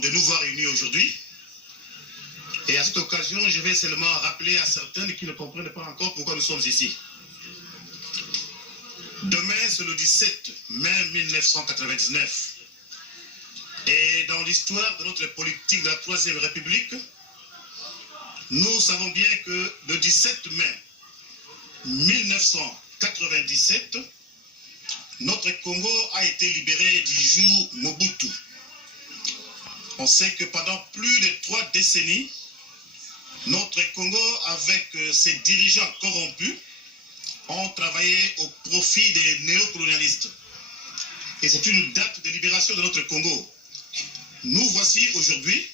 de nous voir réunis aujourd'hui. Et à cette occasion, je vais seulement rappeler à certaines qui ne comprennent pas encore pourquoi nous sommes ici. Demain, c'est le 17 mai 1999. Et dans l'histoire de notre politique de la Troisième République, nous savons bien que le 17 mai 1997, notre Congo a été libéré du joug Mobutu. On sait que pendant plus de 3 décennies, notre Congo, avec ses dirigeants corrompus, ont travaillé au profit des néocolonialistes. Et c'est une date de libération de notre Congo. Nous voici aujourd'hui,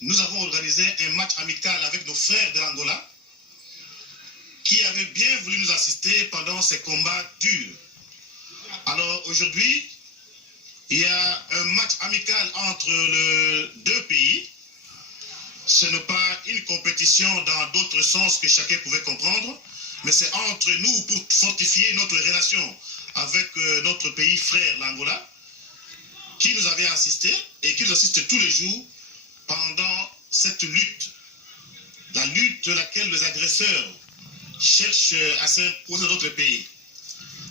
nous avons organisé un match amical avec nos frères de l'Angola qui avaient bien voulu nous assister pendant ces combats durs. Alors aujourd'hui, il y a un match amical entre les 2 pays. Ce n'est pas une compétition dans d'autres sens que chacun pouvait comprendre, mais c'est entre nous pour fortifier notre relation avec notre pays frère, l'Angola, qui nous avait assisté et qui nous assiste tous les jours pendant cette lutte. La lutte de laquelle les agresseurs cherchent à s'imposer dans notre pays.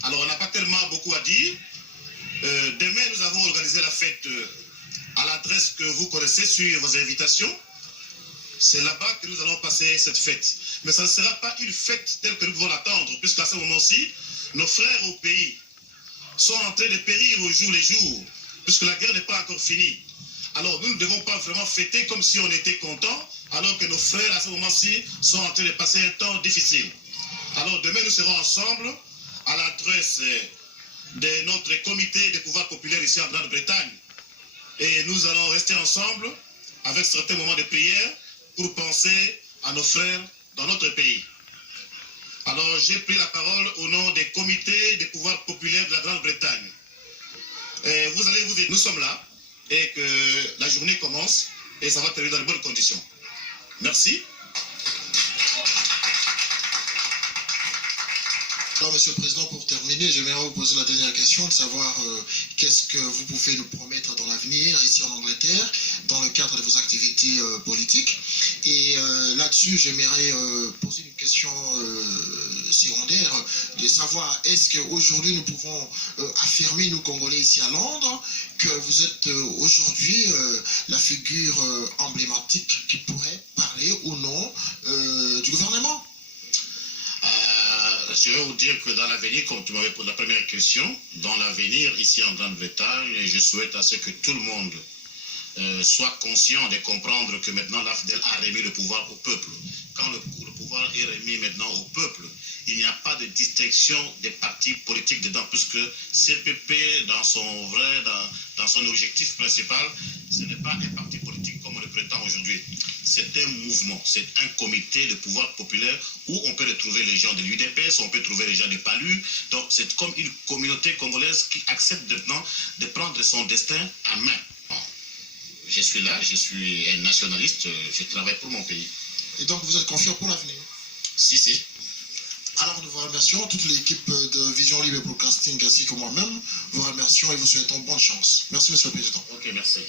Alors on n'a pas tellement beaucoup à dire. Demain, nous avons organisé la fête à l'adresse que vous connaissez sur vos invitations. C'est là-bas que nous allons passer cette fête. Mais ça ne sera pas une fête telle que nous pouvons l'attendre, puisqu'à ce moment-ci, nos frères au pays sont en train de périr au jour les jours, puisque la guerre n'est pas encore finie. Alors nous ne devons pas vraiment fêter comme si on était contents, alors que nos frères à ce moment-ci sont en train de passer un temps difficile. Alors demain, nous serons ensemble à l'adresse de notre comité des pouvoirs populaires ici en Grande-Bretagne. Et nous allons rester ensemble avec certains moments de prière pour penser à nos frères dans notre pays. Alors j'ai pris la parole au nom des comités des pouvoirs populaires de la Grande-Bretagne. Vous allez vous dire, nous sommes là et que la journée commence et ça va terminer dans de bonnes conditions. Merci. Alors, Monsieur le Président, pour terminer, j'aimerais vous poser la dernière question de savoir qu'est-ce que vous pouvez nous promettre dans l'avenir, ici en Angleterre, dans le cadre de vos activités politiques. Et là-dessus, j'aimerais poser une question secondaire, de savoir est-ce qu'aujourd'hui nous pouvons affirmer, nous Congolais ici à Londres, que vous êtes aujourd'hui la figure emblématique qui pourrait parler ou non du gouvernement? Je vais vous dire que dans l'avenir, comme tu m'avais posé la première question, dans l'avenir, ici en Grande-Bretagne, je souhaite à ce que tout le monde soit conscient de comprendre que maintenant l'AFDEL a remis le pouvoir au peuple. Quand le pouvoir est remis maintenant au peuple, il n'y a pas de distinction des partis politiques dedans, puisque CPP, dans son objectif principal, ce n'est pas un parti politique comme on le prétend aujourd'hui. C'est un mouvement, c'est un comité de pouvoir populaire où on peut retrouver les gens de l'UDPS, on peut trouver les gens des PALU. Donc c'est comme une communauté congolaise qui accepte maintenant de prendre son destin en main. Je suis là, je suis un nationaliste, je travaille pour mon pays. Et donc vous êtes confiant pour l'avenir? Si. Alors nous vous remercions, toute l'équipe de Vision Libre Broadcasting ainsi que moi-même, vous remercions et vous souhaitons bonne chance. Merci Monsieur le Président. Ok, merci.